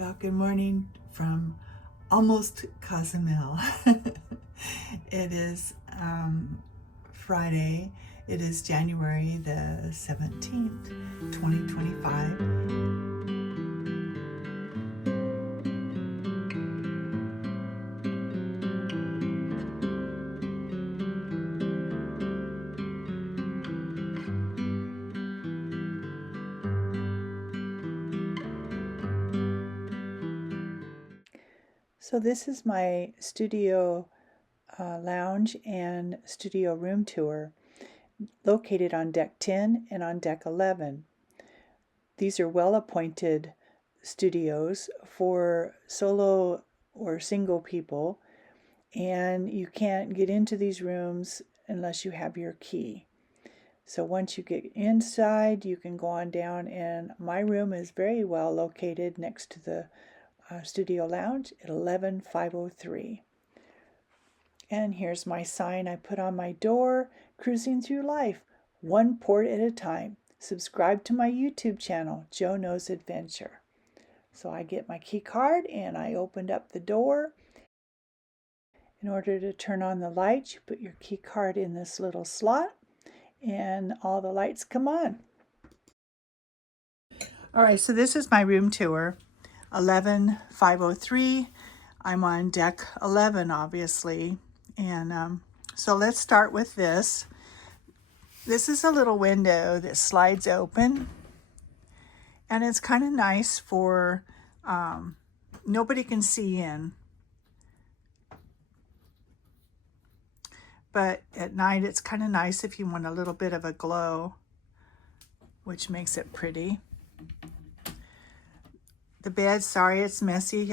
Well, good morning from almost Cozumel. It is Friday. It is January the 17th, 2025. So this is my studio lounge and studio room tour located on deck 10 and on deck 11. These are well-appointed studios for solo or single people, and you can't get into these rooms unless you have your key. So once you get inside, you can go on down, and my room is very well located next to the studio lounge at 11503. And here's my sign I put on my door: cruising through life, one port at a time. Subscribe to my YouTube channel, Joe Knows Adventure. So I get my key card and I opened up the door. In order to turn on the lights, you put your key card in this little slot and all the lights come on. All right, so this is my room tour. 11503. I'm on deck 11, obviously. And so let's start with this. This is a little window that slides open. And it's kind of nice for, nobody can see in. But at night, it's kind of nice if you want a little bit of a glow, which makes it pretty. The bed, sorry it's messy.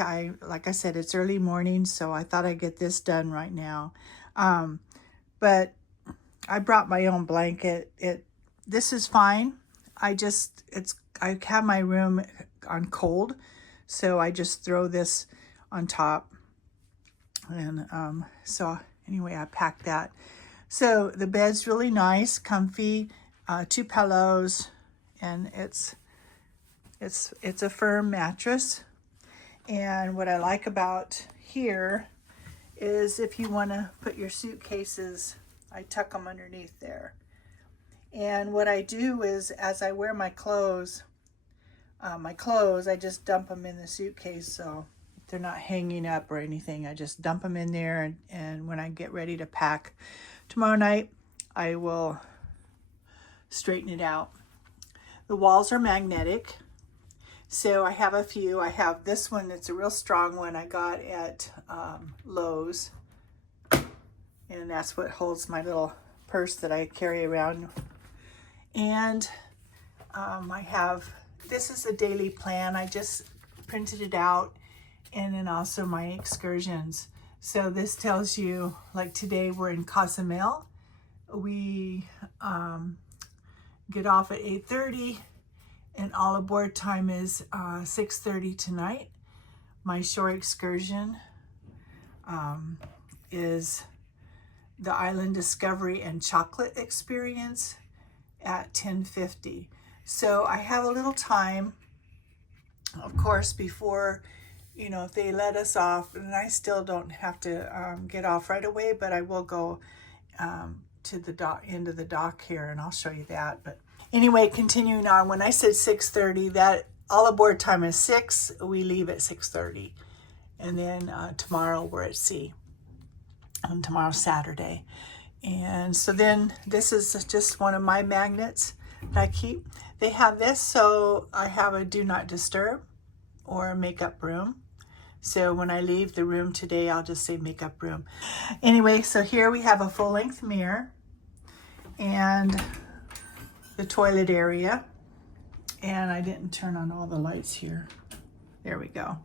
Like I said, it's early morning, so I thought I'd get this done right now. But I brought my own blanket. This is fine. I have my room on cold, so I just throw this on top. And so anyway, I packed that. So the bed's really nice, comfy, 2 pillows, and it's a firm mattress. And what I like about here is if you want to put your suitcases, I tuck them underneath there. And what I do is, as I wear my clothes, I just dump them in the suitcase, so they're not hanging up or anything. I just dump them in there, and when I get ready to pack tomorrow night, I will straighten it out. The walls are magnetic. So I have a few. I have this one. It's a real strong one I got at Lowe's. And that's what holds my little purse that I carry around. And I have, this is a daily plan. I just printed it out. And then also my excursions. So this tells you, like today we're in Cozumel. We get off at 8:30. And all aboard time is 6:30 tonight. My shore excursion is the Island Discovery and Chocolate Experience at 10:50. So I have a little time, of course, before, if they let us off, and I still don't have to get off right away, but I will go to the end of the dock here, and I'll show you that. But anyway, continuing on, when I said 6:30, that all aboard time is 6. We leave at 6:30. And then tomorrow we're at sea. And tomorrow's Saturday. And so then this is just one of my magnets that I keep. They have this, so I have a do not disturb or makeup room. So when I leave the room today, I'll just say makeup room. Anyway, so here we have a full-length mirror and the toilet area. And I didn't turn on all the lights here. There we go.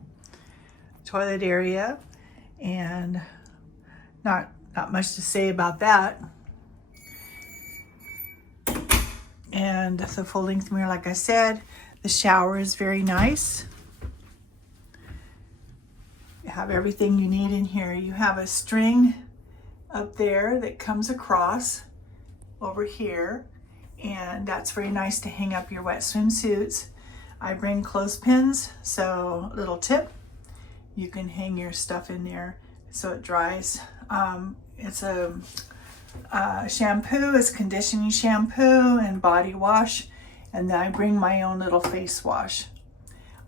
Toilet area, and not much to say about that. And the full-length mirror, like I said. The shower is very nice. You have everything you need in here. You have a string up there that comes across over here, and that's very nice to hang up your wet swimsuits. I bring clothespins, so little tip, you can hang your stuff in there so it dries. It's a shampoo, it's conditioning shampoo and body wash, and then I bring my own little face wash.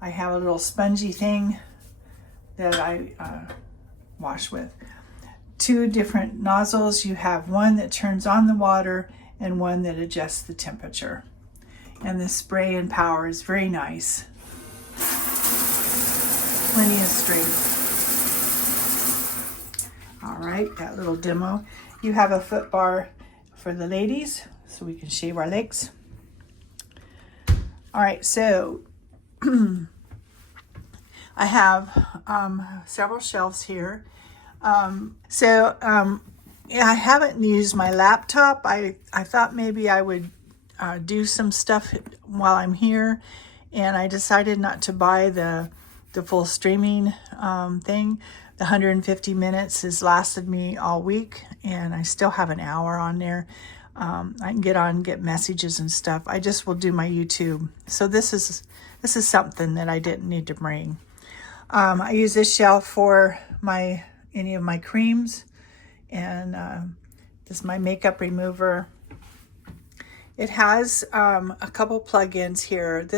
I have a little spongy thing that I wash with. 2 different nozzles. You have one that turns on the water and one that adjusts the temperature. And the spray and power is very nice. Plenty of strength. All right, that little demo. You have a foot bar for the ladies so we can shave our legs. All right, so I have several shelves here. Yeah, I haven't used my laptop. I thought maybe I would do some stuff while I'm here, and I decided not to buy the full streaming thing. The 150 minutes has lasted me all week, and I still have an hour on there. I can get on and get messages and stuff. I just will do my YouTube. So this is something that I didn't need to bring. I use this shelf for any of my creams, and this is my makeup remover. It has a couple plug-ins here.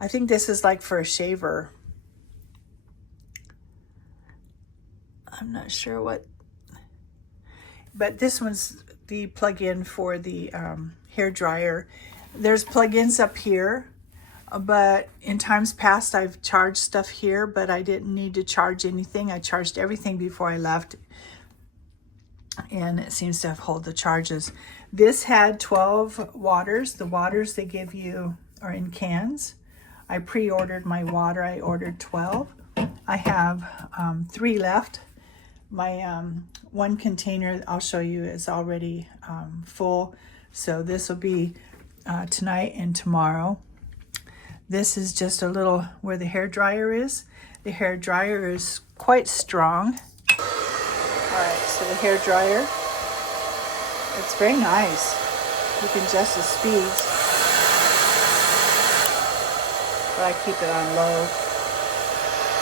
I think this is like for a shaver. I'm not sure what, but this one's the plug-in for the hair dryer. There's plug-ins up here, but in times past I've charged stuff here, but I didn't need to charge anything. I charged everything before I left, and it seems to have hold the charges. This had 12 waters. The waters they give you are in cans. I pre-ordered my water. I ordered 12. I have 3 left. My one container I'll show you is already full, so this will be tonight and tomorrow. This is just a little where the hair dryer is. The hair dryer is quite strong. All right, so the hair dryer, it's very nice. You can adjust the speeds, but I keep it on low,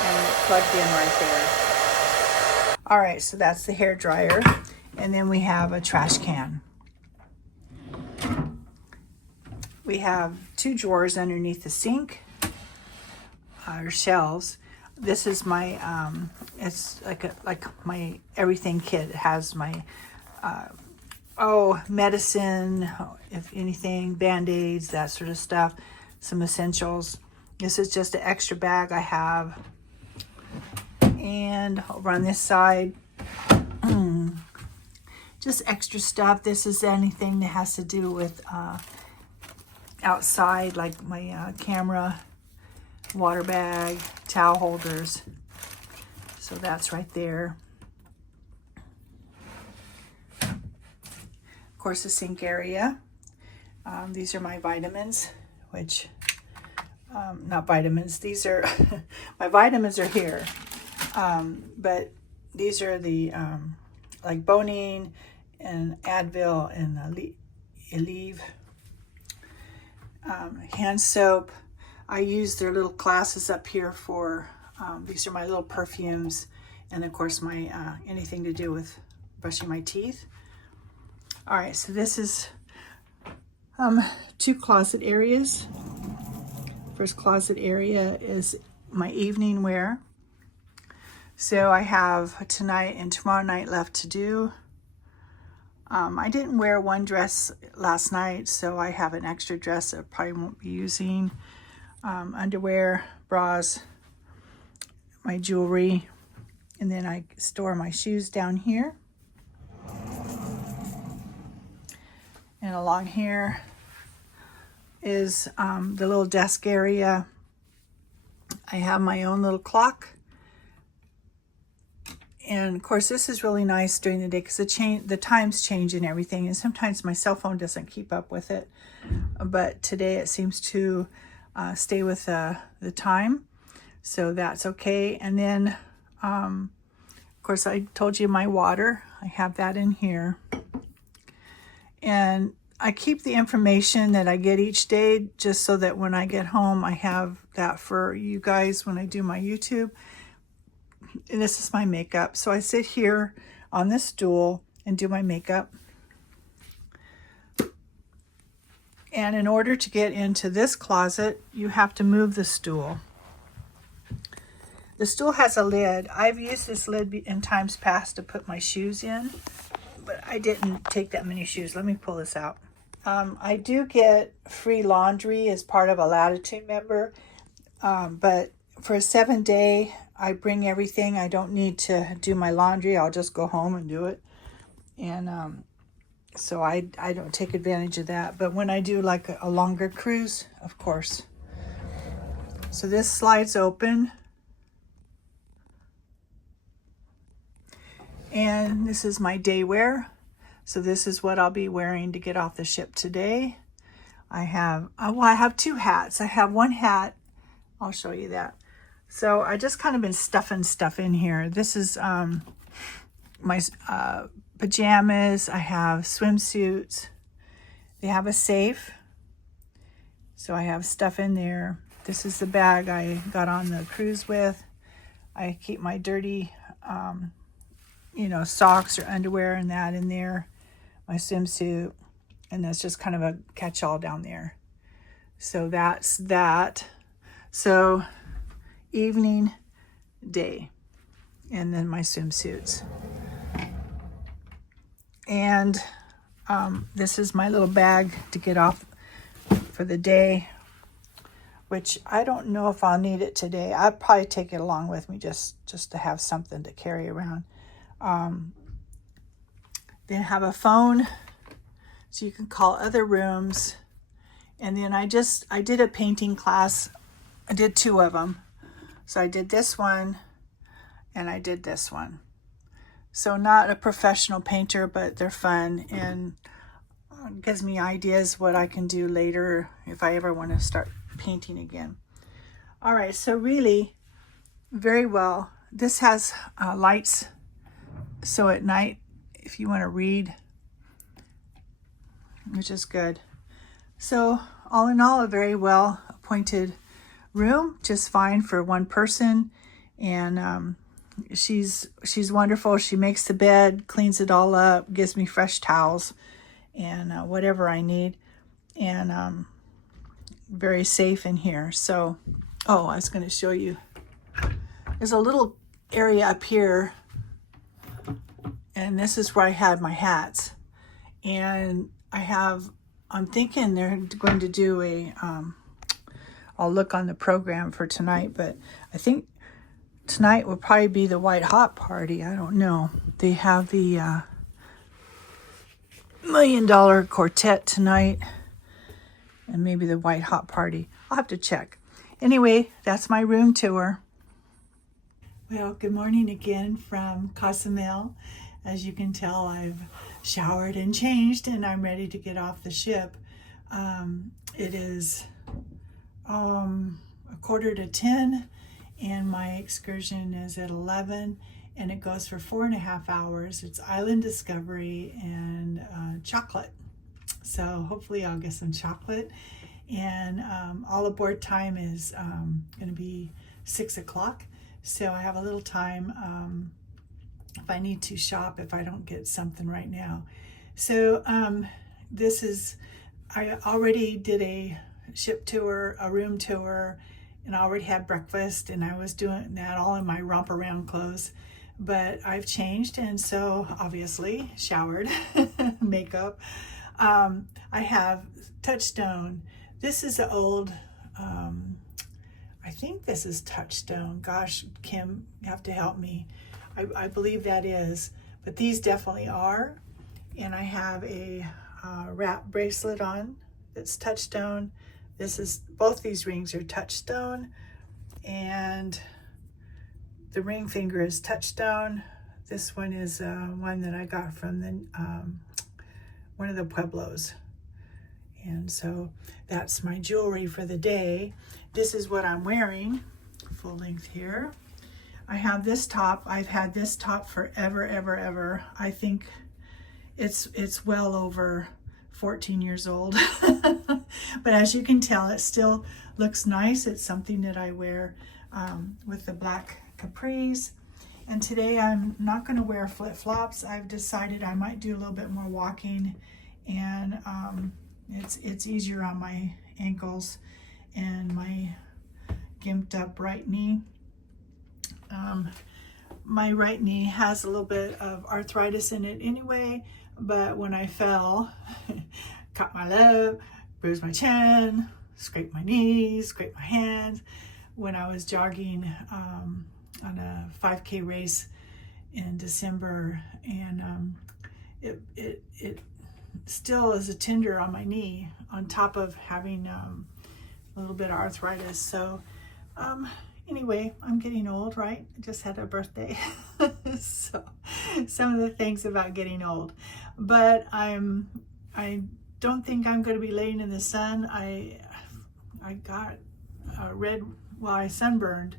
and it plugged in right there. All right, so that's the hair dryer, and then we have a trash can. We have 2 drawers underneath the sink, or shelves. This is my, it's like my everything kit. It has my, medicine, if anything, Band-Aids, that sort of stuff, some essentials. This is just an extra bag I have. And over on this side, just extra stuff. This is anything that has to do with outside, like my camera, water bag, towel holders. So that's right there. Of course, the sink area. These are my vitamins, which, not vitamins, these are, my vitamins are here. But these are the, like Bonine and Advil and Aleve. Hand soap. I use their little glasses up here for, these are my little perfumes, and of course my, anything to do with brushing my teeth. All right, so this is 2 closet areas. First closet area is my evening wear. So I have tonight and tomorrow night left to do. I didn't wear one dress last night, so I have an extra dress that I probably won't be using. Underwear, bras, my jewelry, and then I store my shoes down here. And along here is the little desk area. I have my own little clock. And of course, this is really nice during the day because the times change and everything. And sometimes my cell phone doesn't keep up with it. But today it seems to stay with the time. So that's okay. And then, of course, I told you my water. I have that in here. And I keep the information that I get each day just so that when I get home, I have that for you guys when I do my YouTube. And this is my makeup. So I sit here on this stool and do my makeup. And in order to get into this closet, you have to move the stool. The stool has a lid. I've used this lid in times past to put my shoes in, but I didn't take that many shoes. Let me pull this out. I do get free laundry as part of a Latitude member, but for a 7-day, I bring everything. I don't need to do my laundry. I'll just go home and do it. And so I don't take advantage of that. But when I do like a longer cruise, of course. So this slides open. And this is my day wear. So this is what I'll be wearing to get off the ship today. I have two hats. I have one hat. I'll show you that. So I just kind of been stuffing stuff in here. This is my pajamas. I have swimsuits. They have a safe. So I have stuff in there. This is the bag I got on the cruise with. I keep my dirty, socks or underwear and that in there. My swimsuit. And that's just kind of a catch-all down there. So that's that. So evening, day, and then my swimsuits. And this is my little bag to get off for the day, which I don't know if I'll need it today. I'll probably take it along with me just to have something to carry around. Then have a phone so you can call other rooms. And then I did a painting class. I did 2 of them. So I did this one and I did this one. So not a professional painter, but they're fun and gives me ideas what I can do later if I ever want to start painting again. All right, so really very well. This has lights, so at night if you want to read, which is good. So all in all, a very well appointed room, just fine for one person. And she's wonderful. She makes the bed, cleans it all up, gives me fresh towels and whatever I need, and very safe in here. So I was going to show you, there's a little area up here, and this is where I had my hats. And I'm thinking they're going to do I'll look on the program for tonight, but I think tonight will probably be the White Hot Party. I don't know. They have the $1 Million Quartet tonight, and maybe the White Hot Party. I'll have to check. Anyway, that's my room tour. Well, good morning again from Cozumel. As you can tell, I've showered and changed, and I'm ready to get off the ship. It is 9:45, and my excursion is at 11, and it goes for 4.5 hours. It's island discovery and chocolate. So hopefully I'll get some chocolate. And all aboard time is going to be 6 o'clock. So I have a little time if I need to shop if I don't get something right now. So I already did a ship tour, a room tour, and I already had breakfast, and I was doing that all in my romp around clothes. But I've changed, and so obviously showered, makeup. I have Touchstone. This is the old, I think this is Touchstone. Gosh, Kim, you have to help me. I believe that is, but these definitely are. And I have a wrap bracelet on that's Touchstone. Both these rings are Touchstone, and the ring finger is Touchstone. This one is one that I got from one of the Pueblos. And so that's my jewelry for the day. This is what I'm wearing, full length here. I have this top. I've had this top forever, ever, ever. I think it's well over 14 years old. But as you can tell, it still looks nice. It's something that I wear with the black capris. And today I'm not going to wear flip-flops. I've decided I might do a little bit more walking, and it's easier on my ankles and my gimped up right knee. My right knee has a little bit of arthritis in it anyway, but when I fell, cut my lip, bruised my chin, scraped my knees, scraped my hands when I was jogging on a 5K race in December, and it still is a tender on my knee on top of having a little bit of arthritis. So anyway, I'm getting old, right? I just had a birthday. So some of the things about getting old, but I don't think I'm going to be laying in the sun. I got red, well, I sunburned,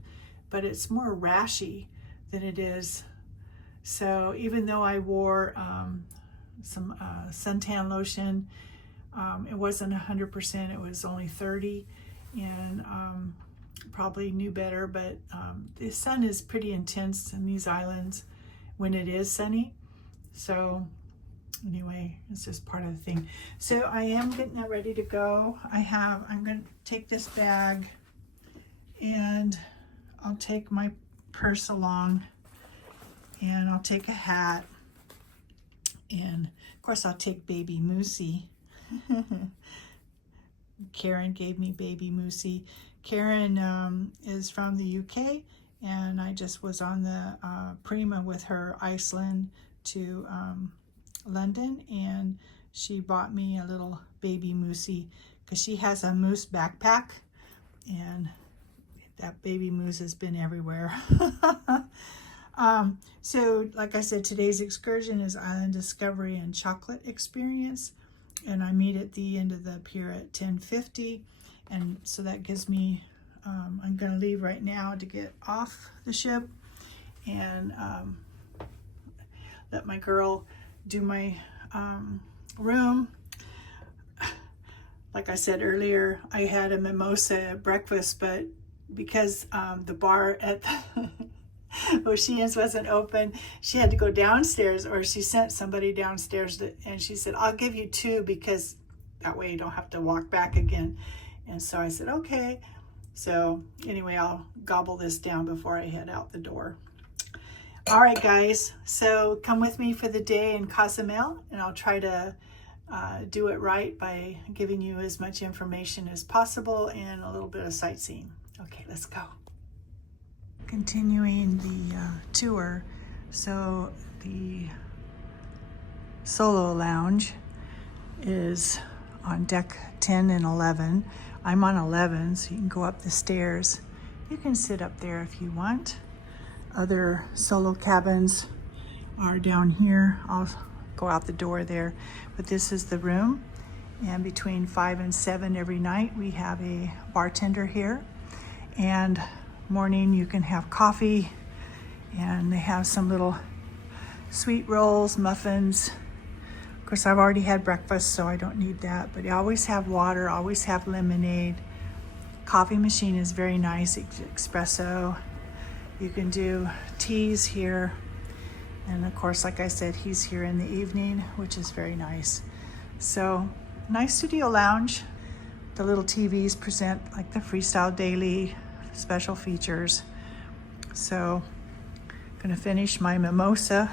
but it's more rashy than it is. So even though I wore some suntan lotion, it wasn't 100%, it was only 30, and probably knew better, but the sun is pretty intense in these islands when it is sunny. So anyway, it's just part of the thing. So I am getting that ready to go. I'm going to take this bag, and I'll take my purse along, and I'll take a hat, and of course I'll take baby Moosey. Karen gave me baby Moosey. Karen is from the UK, and I just was on the Prima with her, Iceland to London, and she bought me a little baby Moosey because she has a moose backpack, and that baby moose has been everywhere. So like I said, today's excursion is Island Discovery and Chocolate Experience, and I meet at the end of the pier at 10:50, and so that gives me I'm going to leave right now to get off the ship and let my girl do my room. Like I said earlier, I had a mimosa at breakfast, but because the bar at Oceans wasn't open, she had to go downstairs, or she sent somebody downstairs and she said, I'll give you 2 because that way you don't have to walk back again. And so I said, okay. So anyway, I'll gobble this down before I head out the door. All right, guys, so come with me for the day in Cozumel, and I'll try to do it right by giving you as much information as possible and a little bit of sightseeing. Okay, let's go. Continuing the tour, so the solo lounge is on deck 10 and 11. I'm on 11, so you can go up the stairs. You can sit up there if you want. Other solo cabins are down here. I'll go out the door there, but this is the room, and between 5 and 7 every night we have a bartender here, and morning you can have coffee, and they have some little sweet rolls, muffins. Of course, I've already had breakfast, so I don't need that, but you always have water, always have lemonade. Coffee machine is very nice, espresso. You can do teas here, and of course, like I said, he's here in the evening, which is very nice. So nice studio lounge. The little TVs present like the Freestyle Daily special features. So I'm gonna finish my mimosa,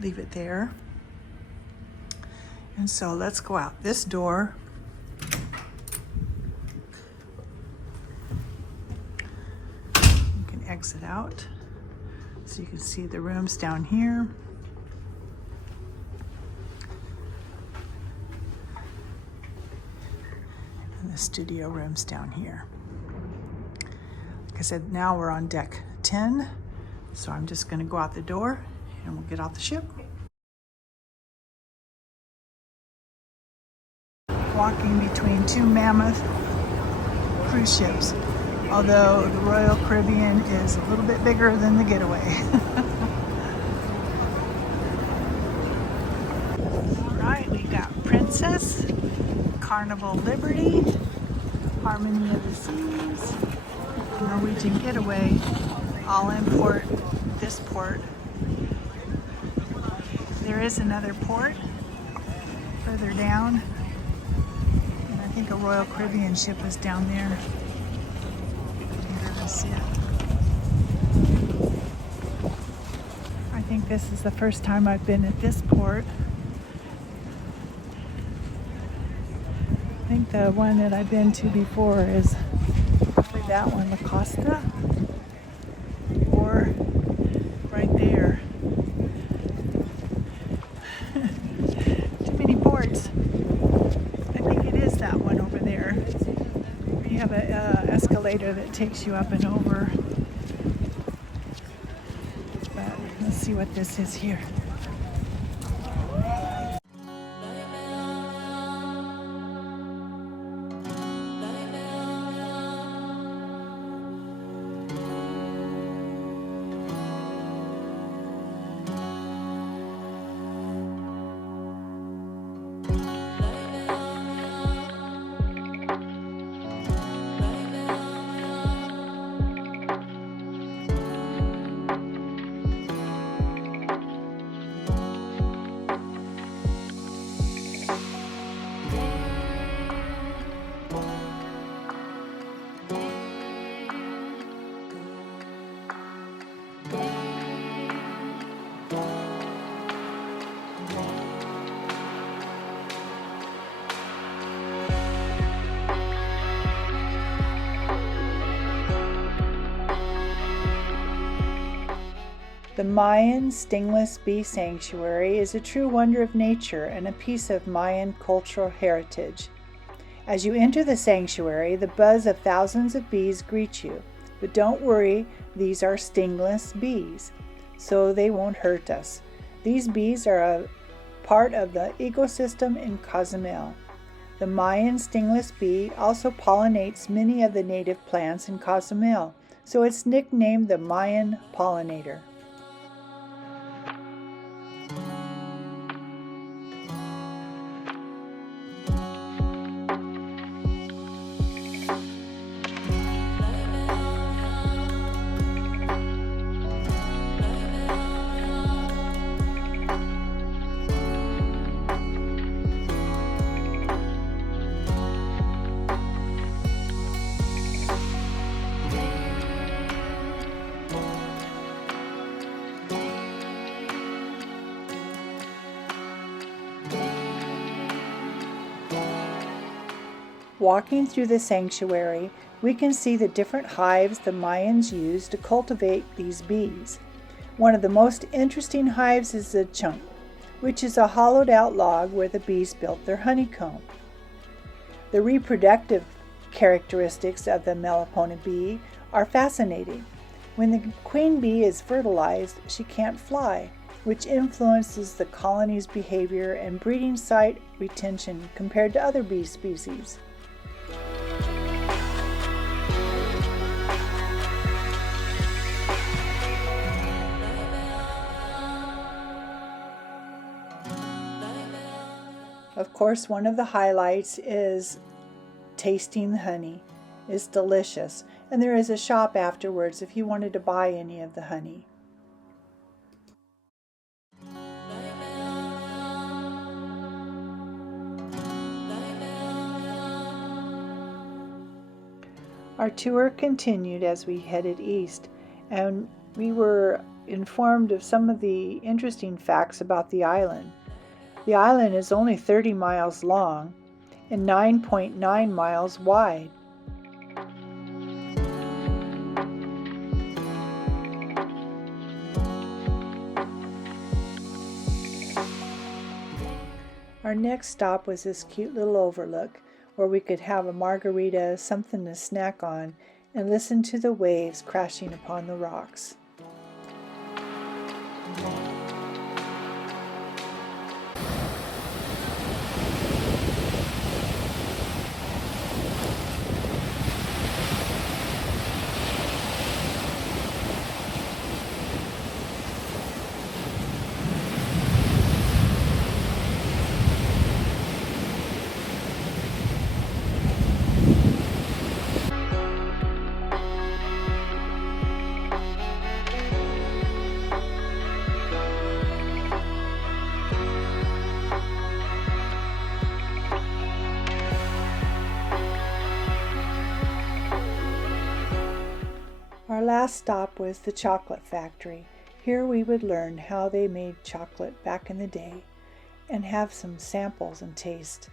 leave it there. And so let's go out this door. You can exit out so you can see the rooms down here. And the studio rooms down here. Like I said, now we're on deck 10, so I'm just going to go out the door and we'll get off the ship. Walking between 2 mammoth cruise ships, although the Royal Caribbean is a little bit bigger than the Getaway. Carnival Liberty, Harmony of the Seas, Norwegian Getaway, all in this port. There is another port further down, and I think a Royal Caribbean ship is down there. Let's see it. I think this is the first time I've been at this port. I think the one that I've been to before is probably that one, La Costa, or right there. Too many ports. I think it is that one over there. You have an escalator that takes you up and over. But let's see what this is here. The Mayan Stingless Bee Sanctuary is a true wonder of nature and a piece of Mayan cultural heritage. As you enter the sanctuary, the buzz of thousands of bees greet you. But don't worry, these are stingless bees, so they won't hurt us. These bees are a part of the ecosystem in Cozumel. The Mayan stingless bee also pollinates many of the native plants in Cozumel, so it's nicknamed the Mayan pollinator. Walking through the sanctuary, we can see the different hives the Mayans used to cultivate these bees. One of the most interesting hives is the chunk, which is a hollowed out log where the bees built their honeycomb. The reproductive characteristics of the Melipona bee are fascinating. When the queen bee is fertilized, she can't fly, which influences the colony's behavior and breeding site retention compared to other bee species. Of course, one of the highlights is tasting the honey. It's delicious, and there is a shop afterwards if you wanted to buy any of the honey. Our tour continued as we headed east, and we were informed of some of the interesting facts about the island. The island is only 30 miles long and 9.9 miles wide. Our next stop was this cute little overlook where we could have a margarita, something to snack on, and listen to the waves crashing upon the rocks. Our last stop was the chocolate factory. Here we would learn how they made chocolate back in the day and have some samples and taste.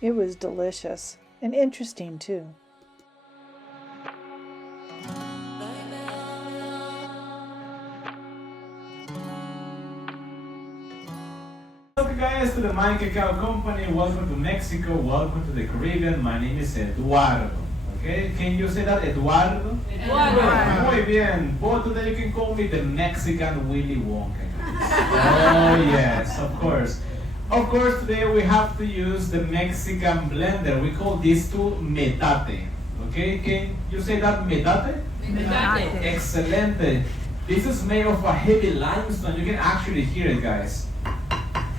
It was delicious and interesting too. Welcome guys to the My Cacao Company. Welcome to Mexico. Welcome to the Caribbean. My name is Eduardo. Okay, can you say that, Eduardo? Eduardo. Muy bien. But today you can call me the Mexican Willy Wonka. Oh yes, of course. Of course, today we have to use the Mexican blender. We call this tool metate. Okay, can you say that, metate? Metate. Excelente. This is made of a heavy limestone. You can actually hear it, guys.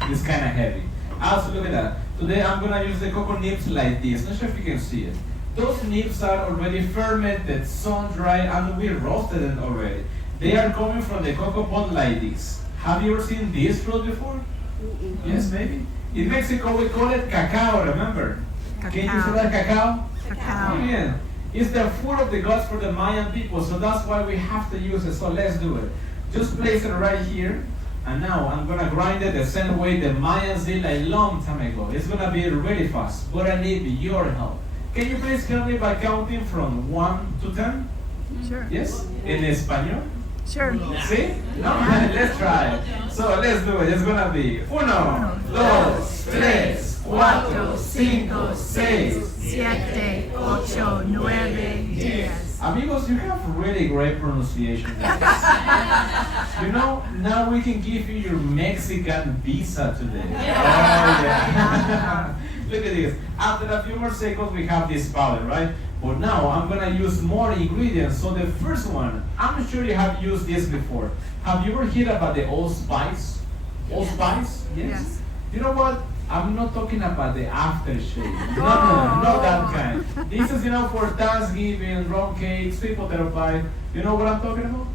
It's kind of heavy. Also, look at that. Today I'm gonna use the cocoa nibs like this. Not sure if you can see it. Those nibs are already fermented, sun-dried, and we roasted them already. They are coming from the cocoa pod like this. Have you ever seen this fruit before? Yes, maybe. In Mexico we call it cacao, remember? Can you say that, cacao? Cacao. Yeah. It's the food of the gods for the Mayan people, so that's why we have to use it. So let's do it. Just place it right here. And now I'm gonna grind it the same way the Mayans did a long time ago. It's gonna be really fast, but I need your help. Can you please help me by counting from 1 to 10? Sure. Yes? In Espanol? Sure. See? No? Let's try it. So let's do it. It's gonna be 1, 2, 3, 4, 5, 6, 7, 8, 9, 10. Amigos, you have really great pronunciation. You know, now we can give you your Mexican visa today. Oh, yeah. Look at this. After a few more seconds, we have this powder, right? But now I'm gonna use more ingredients. So the first one, I'm sure you have used this before. Have you ever heard about the allspice? Allspice? Yes. You know what? I'm not talking about the aftershave. No, not that kind. This is, for Thanksgiving, rum cake, sweet potato pie. You know what I'm talking about?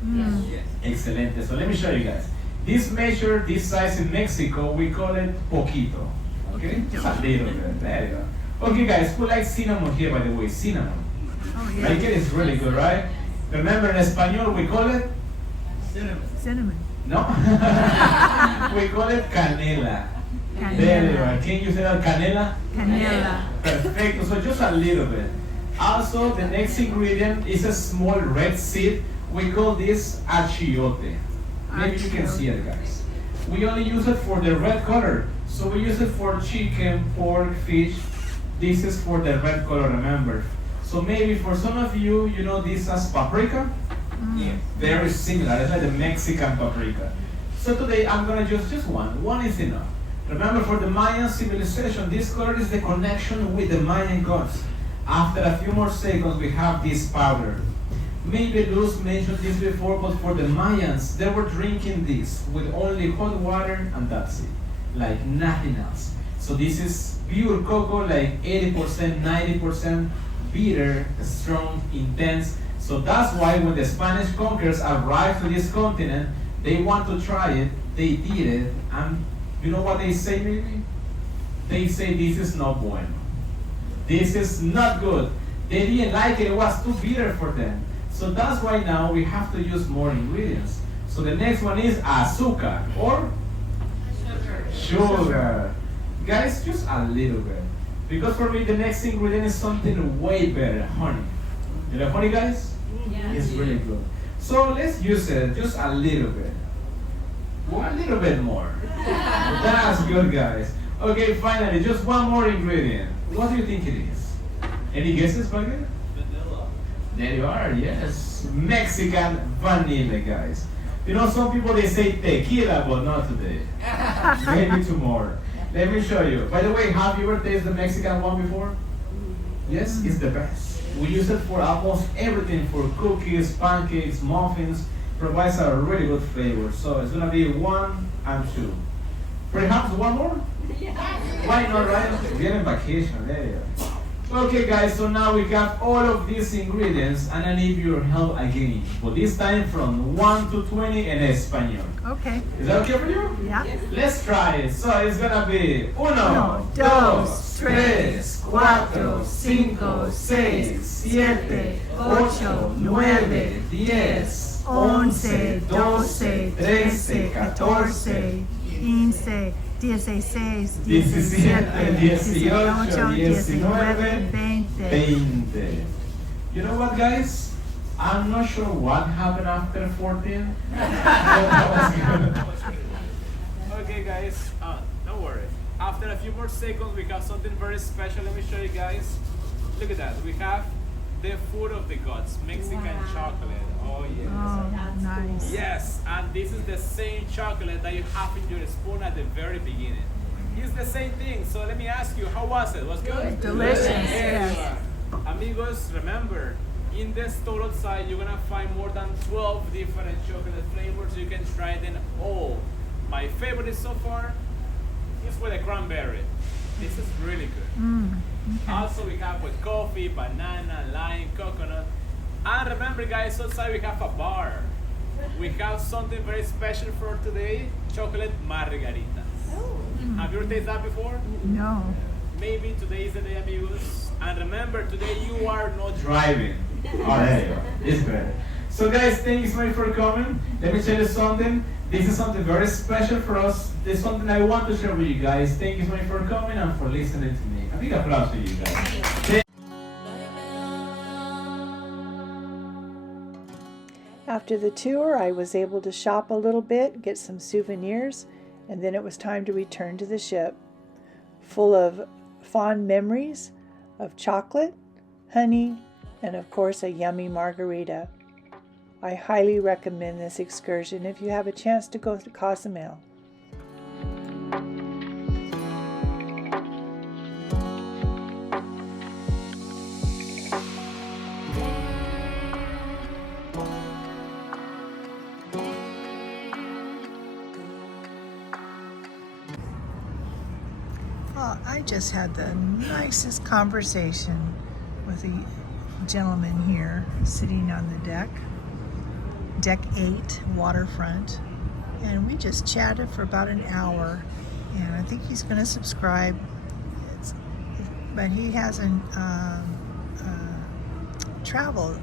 Yes. Excelente. So let me show you guys. This measure, this size in Mexico, we call it poquito. Okay? Just a little bit. There you go. Okay, guys, who likes cinnamon here, by the way? Cinnamon. Oh, Like it is really good, right? Remember in Espanol, we call it? Cinnamon. No? We call it canela. Canela. There you are. Can you say that, canela? Canela. Perfect. So just a little bit. Also, the next ingredient is a small red seed. We call this achiote. Maybe you can see it, guys. We only use it for the red color. So we use it for chicken, pork, fish. This is for the red color, remember. So maybe for some of you, you know this as paprika. Yeah, very similar. It's like the Mexican paprika. So today I'm gonna use just one. One is enough. Remember, for the Mayan civilization, this color is the connection with the Mayan gods. After a few more seconds, we have this powder. Maybe Luz mentioned this before, but for the Mayans, they were drinking this with only hot water and that's it. Like nothing else. So this is pure cocoa, like 80%, 90% bitter, strong, intense. So that's why when the Spanish conquerors arrived to this continent, they want to try it, they did it, and you know what they say maybe? They say this is not bueno. This is not good. They didn't like it, it was too bitter for them. So that's why now we have to use more ingredients. So the next one is azúcar or sugar. Guys, just a little bit. Because for me the next ingredient is something way better, honey. You know honey, guys? Yeah. It's really good. So let's use it just a little bit. A little bit more. That's good, guys. Okay, finally, just one more ingredient. What do you think it is? Any guesses, Bagger? Vanilla. There you are, yes. Mexican vanilla, guys. You know, some people, they say tequila, but not today. Maybe tomorrow. Let me show you. By the way, have you ever tasted the Mexican one before? Yes, it's the best. We use it for almost everything, for cookies, pancakes, muffins. Provides a really good flavor. So it's gonna be 1 and 2. Perhaps one more? Yes. Why not, right? We're in vacation, there you go. Okay guys, so now we got all of these ingredients and I need your help again. But this time from 1 to 20 in Espanol. Okay. Is that okay for you? Yeah. Let's try it. So it's gonna be 1, Uno, 2, dos, 3, 4, 5, 6, 7, 8, 9, 10, 11, 12, 13, 14, 15, 16, 17, 18, 19, 20. You know what, guys? I'm not sure what happened after 14. Okay, guys, don't worry. After a few more seconds, we have something very special. Let me show you guys. Look at that. We have the food of the gods, Mexican chocolate. Oh, yes. Oh, nice. Yes, and this is the same chocolate that you have in your spoon at the very beginning. It's the same thing. So let me ask you, how was it? Was good? Delicious, Yes. yes. Amigos, remember, in the store outside, you're gonna find more than 12 different chocolate flavors. You can try them all. My favorite so far is with the cranberry. This is really good. Also, we have with coffee, banana, lime, coconut. And remember, guys, outside we have a bar. We have something very special for today, chocolate margaritas. Have you ever tasted that before? No. Maybe today is the day, amigos. And remember, today you are not driving. Oh, there you go. It's better. So guys, thank you so much for coming. Let me tell you something. This is something very special for us. This is something I want to share with you guys. Thank you so much for coming and for listening to me. A big applause to you guys. After the tour, I was able to shop a little bit, get some souvenirs, and then it was time to return to the ship, full of fond memories of chocolate, honey, and of course a yummy margarita. I highly recommend this excursion if you have a chance to go to Cozumel. Well, I just had the nicest conversation with a gentleman here sitting on the deck 8, waterfront, and we just chatted for about an hour, and I think he's going to subscribe, but he hasn't traveled.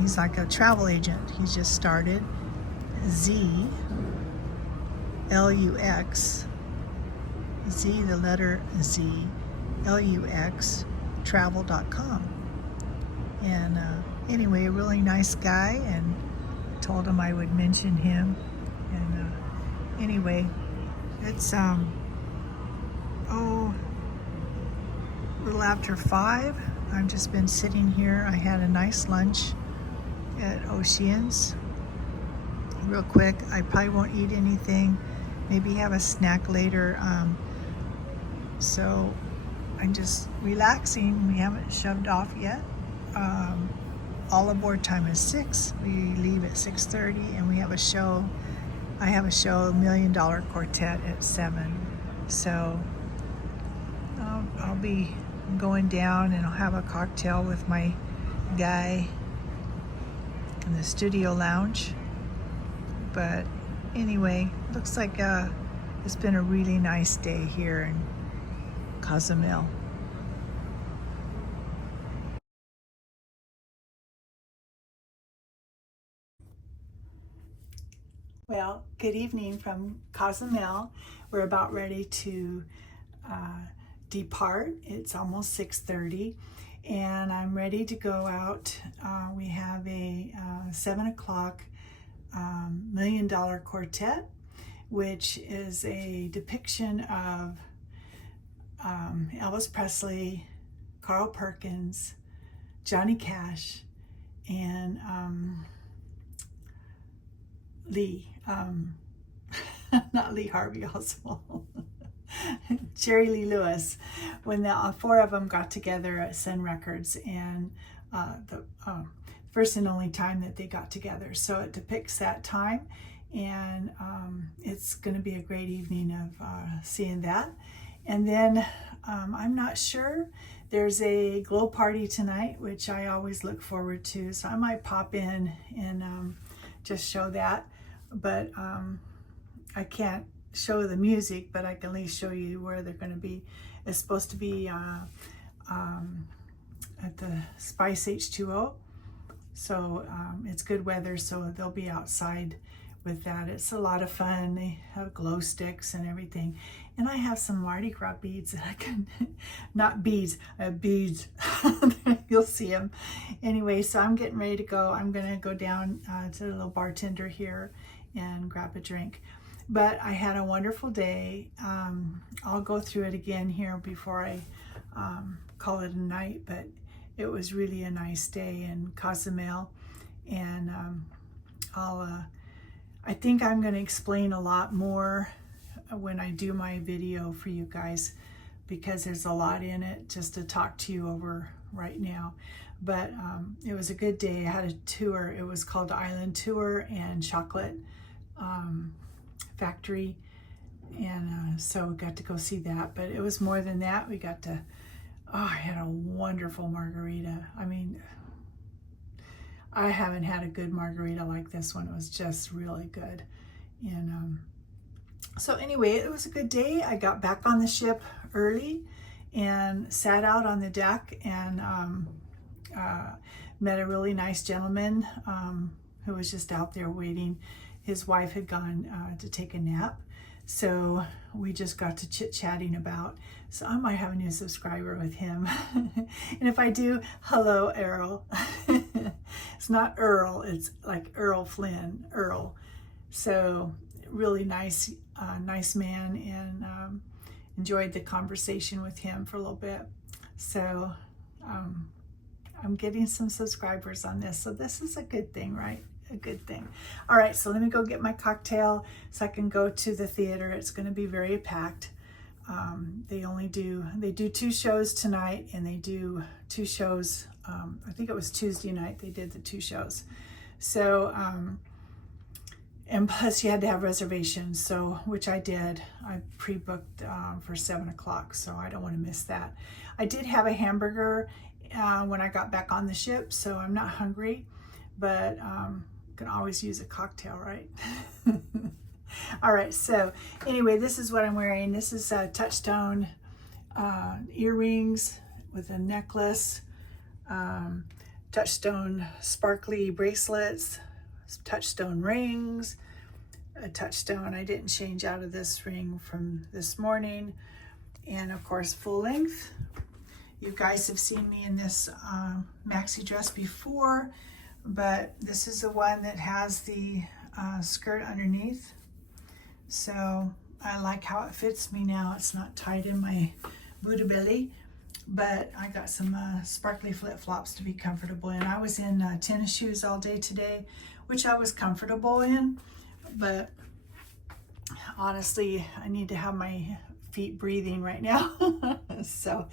He's like a travel agent. He's just started. LUX, the letter Z, LUX, travel.com. And anyway, a really nice guy, and told him I would mention him. And anyway, it's a little after 5. I've just been sitting here. I had a nice lunch at Oceans. Real quick, I probably won't eat anything. Maybe have a snack later. So I'm just relaxing. We haven't shoved off yet. All aboard time is 6. We leave at 6:30, and we have a show. I have a show, $1 Million Quartet, at 7. So I'll be going down, and I'll have a cocktail with my guy in the studio lounge. But anyway, looks like it's been a really nice day here in Cozumel. Well, good evening from Cozumel. We're about ready to depart. It's almost 6:30, and I'm ready to go out. We have a 7 o'clock $1 Million Quartet, which is a depiction of Elvis Presley, Carl Perkins, Johnny Cash, and Lee, not Lee Harvey Oswald, Jerry Lee Lewis, when the 4 of them got together at Sun Records, and the first and only time that they got together. So it depicts that time, and it's going to be a great evening of seeing that. And then I'm not sure. There's a glow party tonight, which I always look forward to, so I might pop in and just show that. But I can't show the music, but I can at least show you where they're going to be. It's supposed to be at the Spice H2O, so it's good weather, so they'll be outside with that. It's a lot of fun. They have glow sticks and everything, and I have some Mardi Gras beads that I can not beads, beads. You'll see them anyway. So I'm getting ready to go. I'm gonna go down to the little bartender here and grab a drink. But I had a wonderful day. I'll go through it again here before I call it a night, but it was really a nice day in Cozumel, and I think I'm going to explain a lot more when I do my video for you guys, because there's a lot in it just to talk to you over right now. But it was a good day. I had a tour. It was called Island Tour and Chocolate Factory, and so we got to go see that. But it was more than that. We got to, I had a wonderful margarita. I mean, I haven't had a good margarita like this one. It was just really good. And so anyway, it was a good day. I got back on the ship early and sat out on the deck and met a really nice gentleman who was just out there waiting. His wife had gone to take a nap, so we just got to chit-chatting about, so I might have a new subscriber with him. And if I do, hello Earl. It's not Earl, it's like Earl Flynn, Earl. So really nice, nice man, and enjoyed the conversation with him for a little bit. So I'm getting some subscribers on this, so this is a good thing, right? A good thing. All right, so let me go get my cocktail so I can go to the theater. It's going to be very packed. They do 2 shows tonight, and they do 2 shows. I think it was Tuesday night they did the 2 shows. So and plus you had to have reservations, so which I did. I pre-booked for 7 o'clock, so I don't want to miss that. I did have a hamburger when I got back on the ship, so I'm not hungry, but can always use a cocktail, right? All right, so anyway, this is what I'm wearing. This is Touchstone earrings with a necklace, Touchstone sparkly bracelets, Touchstone rings, a Touchstone. I didn't change out of this ring from this morning, and of course full length. You guys have seen me in this maxi dress before, but this is the one that has the skirt underneath. So I like how it fits me now. It's not tight in my booty belly, but I got some sparkly flip-flops to be comfortable in. I was in tennis shoes all day today, which I was comfortable in, but honestly, I need to have my feet breathing right now. So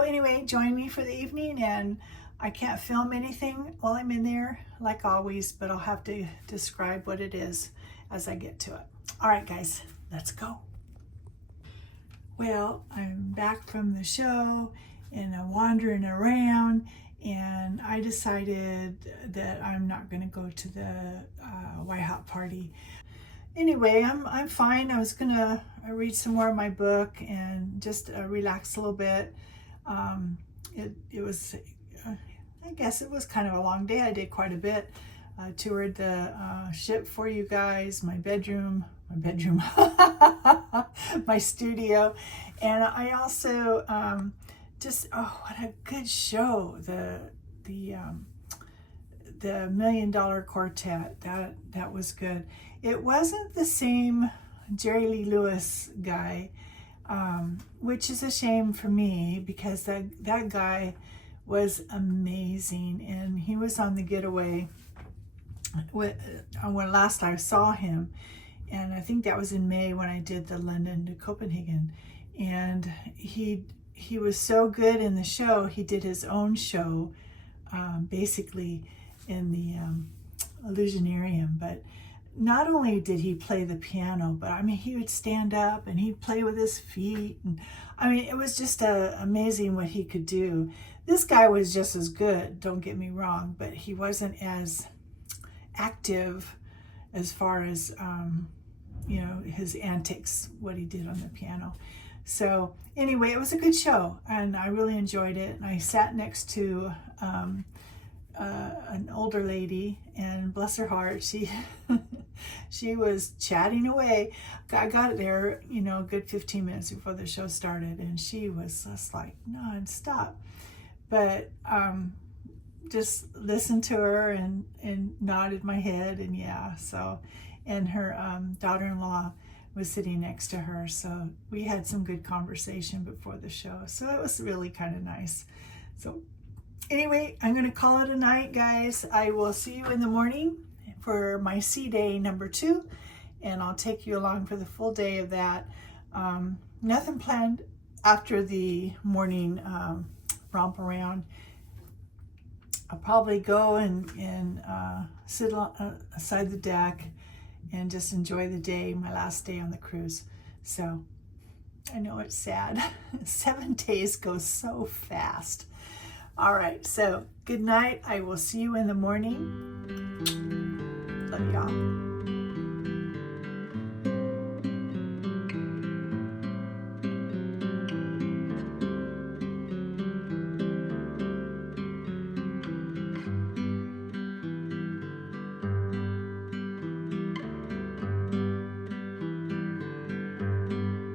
anyway, join me for the evening, and I can't film anything while I'm in there, like always, but I'll have to describe what it is as I get to it. All right, guys, let's go. Well, I'm back from the show, and I'm wandering around, and I decided that I'm not going to go to the White Hot party. Anyway, I'm fine. I was going to read some more of my book and just relax a little bit. It was... I guess it was kind of a long day. I did quite a bit. I toured the ship for you guys, my bedroom, my studio, and I also what a good show. The $1 Million Quartet, that was good. It wasn't the same Jerry Lee Lewis guy, which is a shame for me, because that guy was amazing, and he was on the Getaway when last I saw him, and I think that was in May when I did the London to Copenhagen, and he was so good in the show. He did his own show basically in the Illusionarium, but not only did he play the piano, but I mean, he would stand up and he'd play with his feet. And I mean, it was just amazing what he could do. This guy was just as good, don't get me wrong, but he wasn't as active as far as, you know, his antics, what he did on the piano. So anyway, it was a good show and I really enjoyed it. And I sat next to an older lady, and bless her heart, she she was chatting away. I got there, you know, a good 15 minutes before the show started, and she was just like non-stop. But just listened to her and nodded my head, and yeah, so, and her daughter-in-law was sitting next to her, so we had some good conversation before the show, so it was really kind of nice. So anyway, I'm going to call it a night, guys. I will see you in the morning for my sea day number 2, and I'll take you along for the full day of that. Nothing planned after the morning romp around. I'll probably go and sit aside the deck and just enjoy the day, my last day on the cruise. So I know it's sad. 7 days go so fast. All right, so good night. I will see you in the morning. Love y'all.